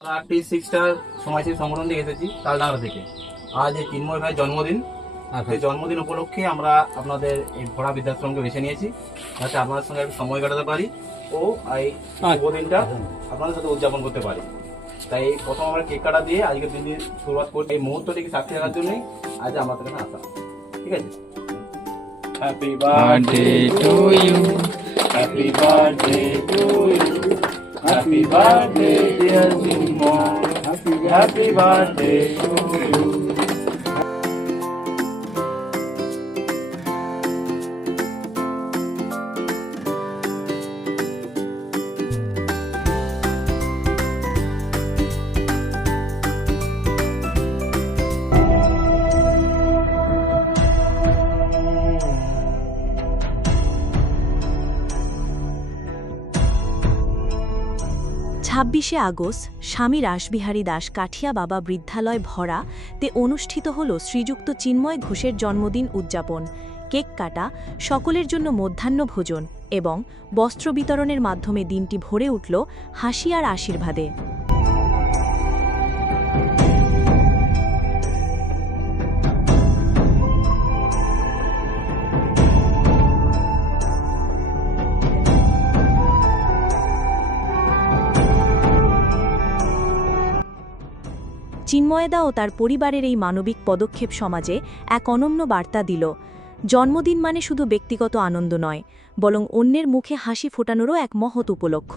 একটি সিক্সটার সমাজসেবী সংগঠন থেকে এসেছি তালডাঙ্গা থেকে আজ এই চিন্ময় ভাইয়ের জন্মদিন সেই জন্মদিন উপলক্ষে আমরা আপনাদের এই ভরা বৃদ্ধাশ্রমকে বেছে নিয়েছি যাতে আপনাদের সঙ্গে একটু সময় কাটাতে পারি ও এই শুভ দিনটা আপনাদের সাথে উদযাপন করতে পারি। তাই প্রথম আমরা কেক কাটা দিয়ে আজকের দিনটি শুরুয়াত করছি। এই মুহূর্তটিকে সাক্ষী রাখার জন্যই? আজ আমাদের কাছে আসা ঠিক আছে? Happy birthday to you. Happy birthday to you. Happy happy birthday to you. ছাব্বিশে আগস্ট স্বামী রাসবিহারী দাস কাঠিয়া বাবা বৃদ্ধালয় ভরা তে অনুষ্ঠিত হল শ্রীযুক্ত চিন্ময় ঘোষের জন্মদিন উদযাপন। কেক কাটা, সকলের জন্য মধ্যাহ্ন ভোজন এবং বস্ত্র বিতরণের মাধ্যমে দিনটি ভরে উঠল হাসি আর আশীর্বাদে। চিন্ময়দা ও তার পরিবারের এই মানবিক পদক্ষেপ সমাজে এক অনন্য বার্তা দিল। জন্মদিন মানে শুধু ব্যক্তিগত আনন্দ নয়, বরং অন্যের মুখে হাসি ফোটানোরও এক মহৎ উপলক্ষ।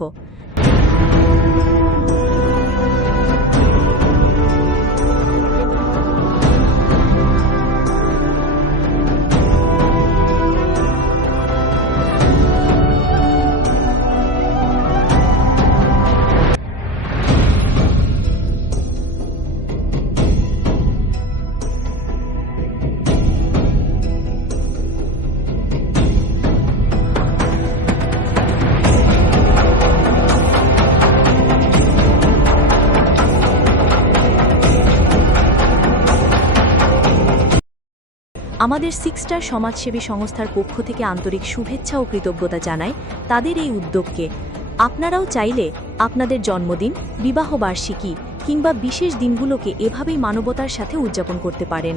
আমাদের সিক্সটার সমাজসেবী সংস্থার পক্ষ থেকে আন্তরিক শুভেচ্ছা ও কৃতজ্ঞতা জানায় তাদের এই উদ্যোগকে। আপনারাও চাইলে আপনাদের জন্মদিন, বিবাহবার্ষিকী কিংবা বিশেষ দিনগুলোকে এভাবেই মানবতার সাথে উদযাপন করতে পারেন।